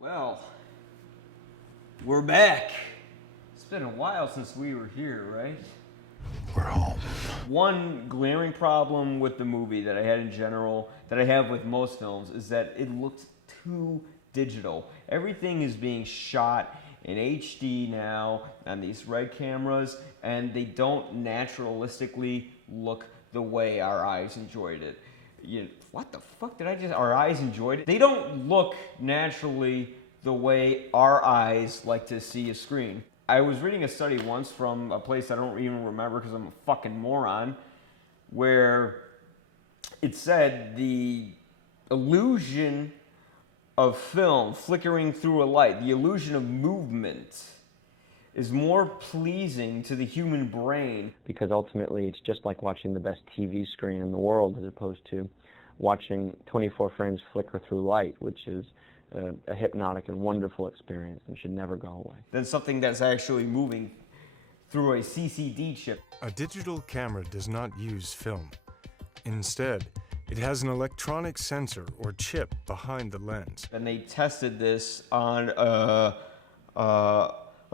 Well, we're back. It's been a while since we were here, right? We're home. One glaring problem with the movie that I had in general, that I have with most films, is that it looks too digital. Everything is being shot in HD now on these Red cameras, and they don't naturalistically look the way our eyes enjoyed it. What the fuck did I just... Our eyes enjoyed it? They don't look naturally the way our eyes like to see a screen. I was reading a study once from a place I don't even remember because I'm a fucking moron, where it said the illusion of film flickering through a light, the illusion of movement, is more pleasing to the human brain. Because ultimately it's just like watching the best TV screen in the world as opposed to watching 24 frames flicker through light, which is a hypnotic and wonderful experience and should never go away. Than something that's actually moving through a CCD chip. A digital camera does not use film. Instead, it has an electronic sensor or chip behind the lens. And they tested this on a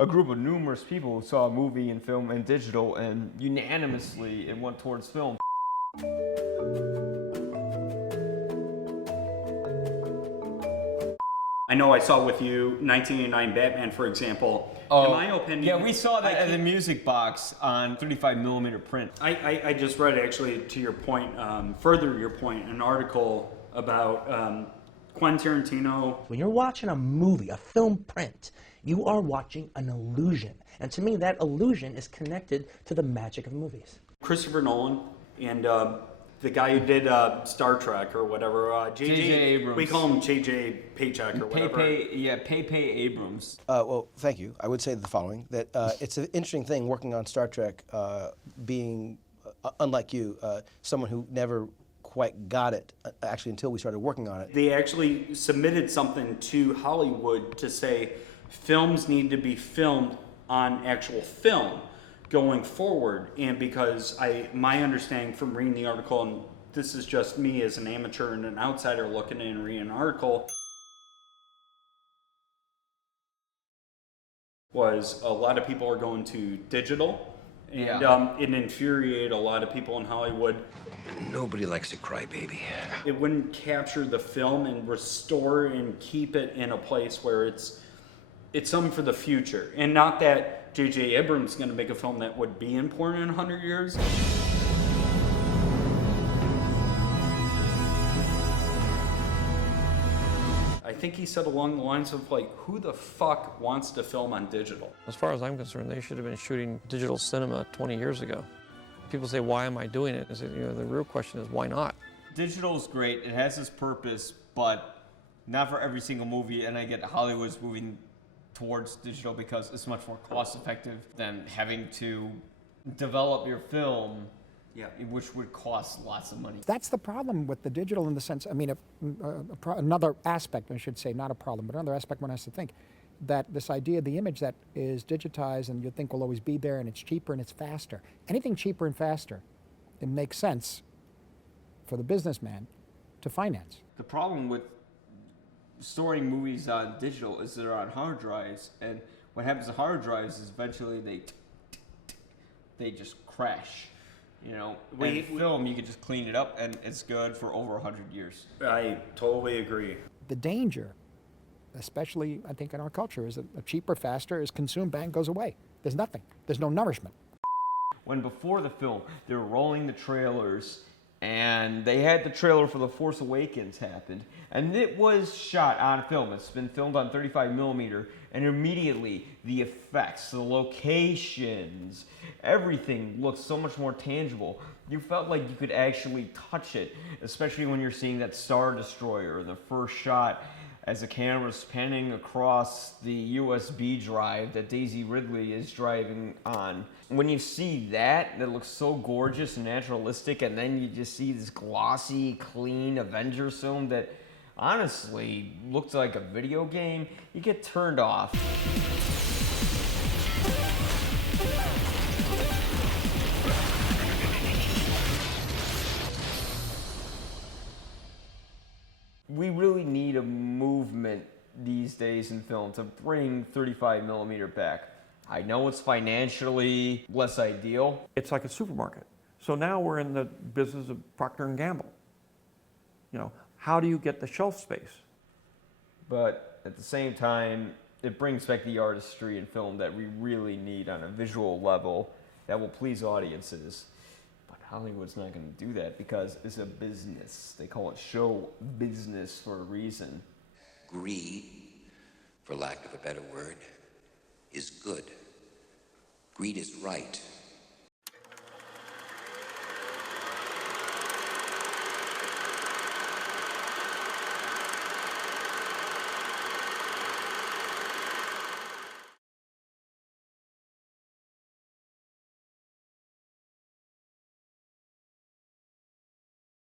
group of numerous people who saw a movie and film and digital, and unanimously it went towards film. I know I saw with you 1989 Batman, for example. In my opinion... Yeah, we saw that at the music box on 35mm print. I just read, actually, to your point, further your point, an article about Quentin Tarantino. When you're watching a movie, a film print, you are watching an illusion. And to me, that illusion is connected to the magic of movies. Christopher Nolan and the guy who did Star Trek or whatever, J.J. Abrams. We call him J.J. Paycheck or whatever. Pay Abrams. Well, thank you. I would say the following, that it's an interesting thing working on Star Trek, being, unlike you, someone who never quite got it, actually, until we started working on it. They actually submitted something to Hollywood to say films need to be filmed on actual film going forward. And because my understanding from reading the article, and this is just me as an amateur and an outsider looking in and reading an article, was a lot of people are going to digital, and it infuriated a lot of people in Hollywood. Nobody likes to cry, baby. It wouldn't capture the film and restore and keep it in a place where it's something for the future. And not that J.J. Abrams is going to make a film that would be important in 100 years. I think he said along the lines of, like, who the fuck wants to film on digital? As far as I'm concerned, they should have been shooting digital cinema 20 years ago. People say, why am I doing it? I say, the real question is, why not? Digital is great. It has its purpose, but not for every single movie. And I get Hollywood's moving towards digital because it's much more cost effective than having to develop your film, which would cost lots of money. That's the problem with the digital in the sense, I mean, another aspect, I should say, not a problem, but another aspect one has to think, that this idea of the image that is digitized and you think will always be there and it's cheaper and it's faster. Anything cheaper and faster, it makes sense for the businessman to finance. The problem with storing movies on digital is they're on hard drives, and what happens to hard drives is eventually they just crash. Film, you can just clean it up and it's good for over 100 years. I totally agree. The danger, especially I think in our culture, is that a cheaper, faster is consumed, bang, goes away. There's nothing. There's no nourishment. When before the film, they were rolling the trailers, and they had the trailer for The Force Awakens happened, and it was shot on film. It's been filmed on 35mm, and immediately the effects, the locations, everything looked so much more tangible. You felt like you could actually touch it, especially when you're seeing that Star Destroyer, the first shot as the camera's panning across the USB drive that Daisy Ridley is driving on. When you see that looks so gorgeous and naturalistic, and then you just see this glossy, clean Avengers film that honestly looks like a video game, you get turned off. We really need a movement these days in film to bring 35 millimeter back. I know it's financially less ideal. It's like a supermarket. So now we're in the business of Procter & Gamble. You know, how do you get the shelf space? But at the same time, it brings back the artistry in film that we really need on a visual level that will please audiences. But Hollywood's not going to do that because it's a business. They call it show business for a reason. Greed, for lack of a better word, is good. Greed is right.